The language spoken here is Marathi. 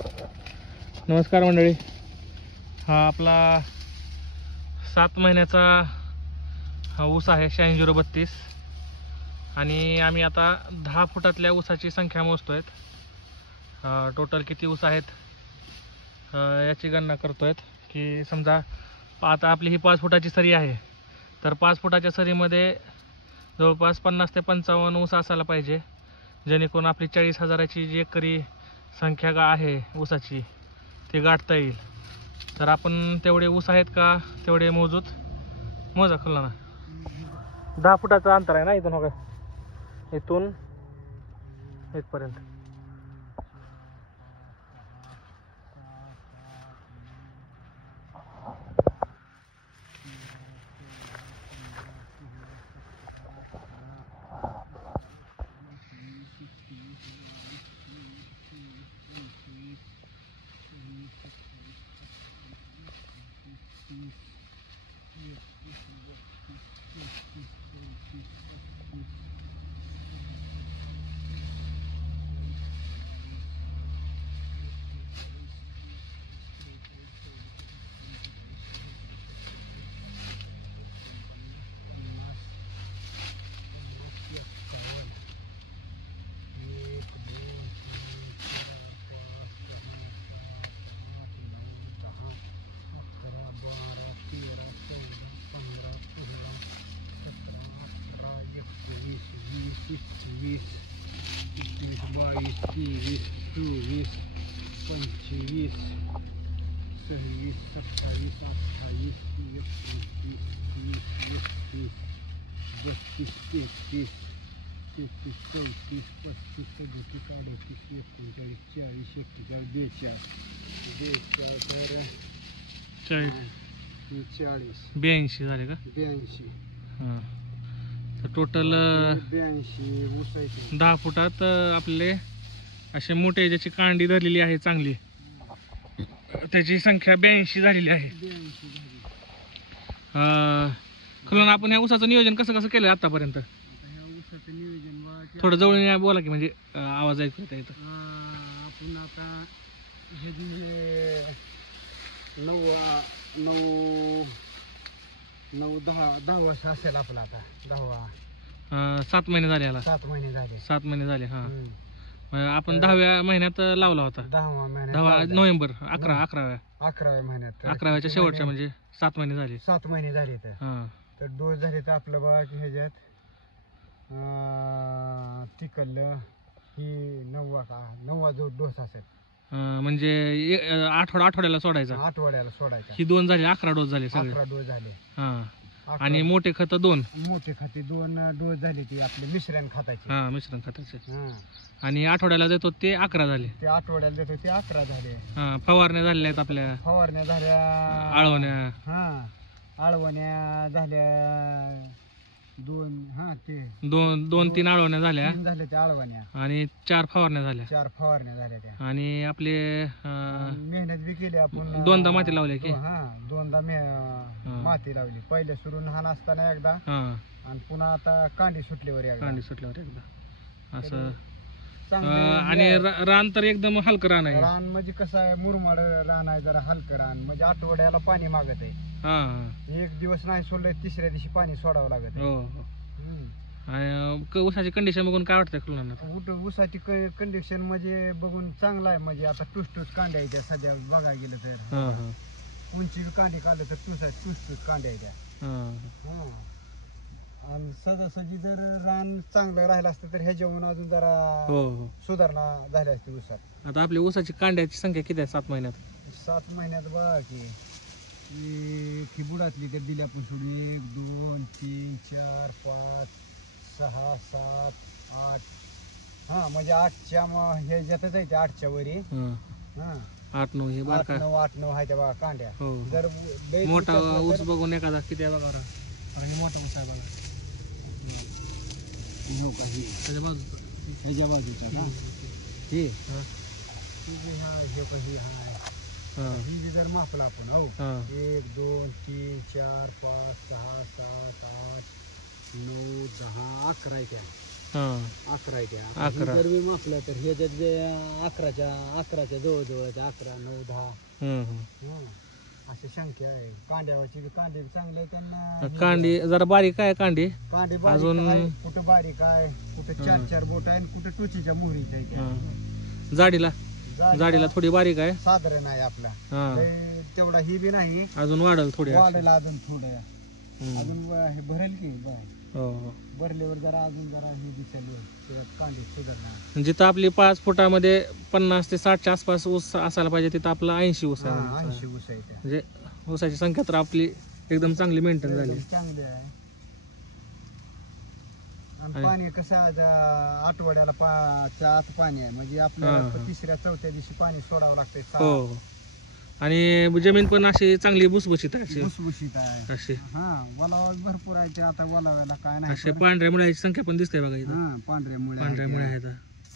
नमस्कार मंडळी, हा आपला 7 महिन्याचा हा ऊस आहे 8632 आणि आम्ही आता 10 फुटातल्या ऊसाची संख्या मोजतोय. टोटल किती ऊस आहेत याची गणना करतोय की समजा आता आपली ही 5 फुटाची सरी आहे, तर 5 फुटाच्या सरीमध्ये जवळपास 50 ते 55 ऊस असायला पाहिजे, जेणेकरून आपली 40,000ची जी एकरी संख्या आहे ऊसाची ते गाठता येईल. तर आपण तेवढे ऊस आहेत का तेवढे मोजा खुला ना. 10 फुटाचं अंतर आहे ना इथून, हो का, इथून इथपर्यंत. वीस 22 23 24 25 26 27 28 29 30 32 33 34 35 36 37 38 39 42 झाले का? 82. हां, तर टोटल 82 ऊस आहे. 10 फुटात आपले असे मोठे ज्याची कांडी धरलेली आहे चांगली, त्याची संख्या 82 झालेली आहे. खरं आपण या ऊसाचं नियोजन कसं केलं आतापर्यंत? थोडं जवळ बोला की, म्हणजे आवाज ऐकू येत येतं. आपण आता हे दिले 9-10 वर्ष असेल आपला, आता 10वा 7 महिने झाले याला. 7 महिने झाले. हां, आपण 10व्या महिन्यात लावला होता. 10 नोव्हेंबर 11व्या महिन्यात, 11व्याच्या शेवटच्या, म्हणजे 7 महिने झाले. 7 महिने झाले. तर डोस झाले तर आपलं बघा की ह्याच्यात तिकडलं ही 9वा जो डोस असेल, म्हणजे आठवड्याला सोडायचा. ही 2 झाले, 11 डोस झाले. 11 डोस झाले. हां, आणि मोठे खत 2 डोस झाले ती आपले मिश्रण खताचे. हां, मिश्रण खताचे. हां, आणि आठवड्याला देतो ते 11 झाले. ते 11 झाले. हां, फवारण्या झालेल्या आहेत आपल्या. फवारण्या झाल्या, आळवण्या. हां, आळवण्या झाल्या 2-3 आळवण्या झाल्या. त्या आळवण्या, आणि 4 फवारण्या झाल्या. त्या, आणि आपले मेहनत बी केली आपण. 2दा माती लावली की. हां, 2दा माती लावली. पहिले सुरू लहान असताना एकदा, आणि पुन्हा आता कांडी सुटल्यावर एकदा. असं. आणि रान तर एकदम हलकं रान आहे. रान म्हणजे कसं आहे, मुरमाड रान आहे, जरा हलकं रान, म्हणजे आठवड्याला पाणी मागत आहे. एक दिवस नाही सोडलं, तिसऱ्या दिवशी पाणी सोडावं लागत आहे. आणि ऊसाची कंडिशन बघून काय वाटतंय खुलना? ऊसाची कंडिशन म्हणजे बघून चांगला आहे. म्हणजे आता टुसटूस कांड्या आहेत सध्या बघायला गेलं तर. कोणची कांडी काढलं तर टुसटूस कांड्या आहेत. आणि सहजासहजी जर रान चांगलं राहिलं असतं तर ह्याच्याहून अजून जरा सुधारणा झाली असते ऊसात. आता आपली ऊसाची कांड्याची संख्या किती आहे 7 महिन्यात? 7 महिन्यात बघा की बुडातली तर दिली आपण सोडून 1 2 3 4 5 6 7 8. हां, म्हणजे 8च्या ह्याच्यातच आहे, 8च्या वरी. 8-9 हे 8-9 आहे त्या बघा कांड्या. जर मोठा ऊस बघून एखादा किती आहे बघा, आणि मोठा ऊस आहे बघा. ह्याच्या बाजूचा का हे, ही जर मापला आपण, 1 2 3 4 5 6 7 8 9 10 11 आहे त्या. हां 11 आहे त्या. 11. जर मी मापलं तर ह्याच्यात जे 11च्या जवळजवळ आहे, 11, 9, 10 हं. अशी संख्या आहे. कांड्यावरची कांडे चांगले आहे त्यांना. कांडी जरा बारीक आहे कांडी. कांडे अजून- बारीक आहे, कुठं बारीक आहे, कुठं 4 बोट आहे आणि कुठं टोचीच्या मोहरीच्या आहे त्या. हां. जाडीला थोडी बारीक आहे. साधारण आहे आपला. हां लय तेवढा ही बी नाही, अजून वाढल थोडी. वाढेल अजून थोडं. अजून हे भरेल की हो हो. भरल्यावर जरा अजून जरा हे दिसेल, त्याच्यात कांडे सुधारणार. जिथं आपली 5 फुटामध्ये 50 ते 60च्या आसपास ऊस असायला पाहिजे तिथं आपलं 80 ऊस आहे. 80 ऊस आहे त्या. म्हणजे ऊसाची संख्या तर आपली एकदम चांगली मेंटेन झाली. एकदम चांगले आहे. आणि आणि- पाणी कसं आहे, आठवड्याला च्या आत पाणी आहे, म्हणजे हा, आपल्याला हा. 3ऱ्या-4थ्या दिवशी पाणी सोडावं लागतंय. हो हो. आणि जमीन पण अशी चांगली भुसभुशीत आहे अशी. भुसभुशीत आहे. अशी वलावा भरपूर आहे ते. आता वलाव्याला काय नाही, अशा पांढऱ्या मुळ्याची संख्या पण दिसते बघा इथं. पांढऱ्या मुळे पांढऱ्या मुळ्या आहेत.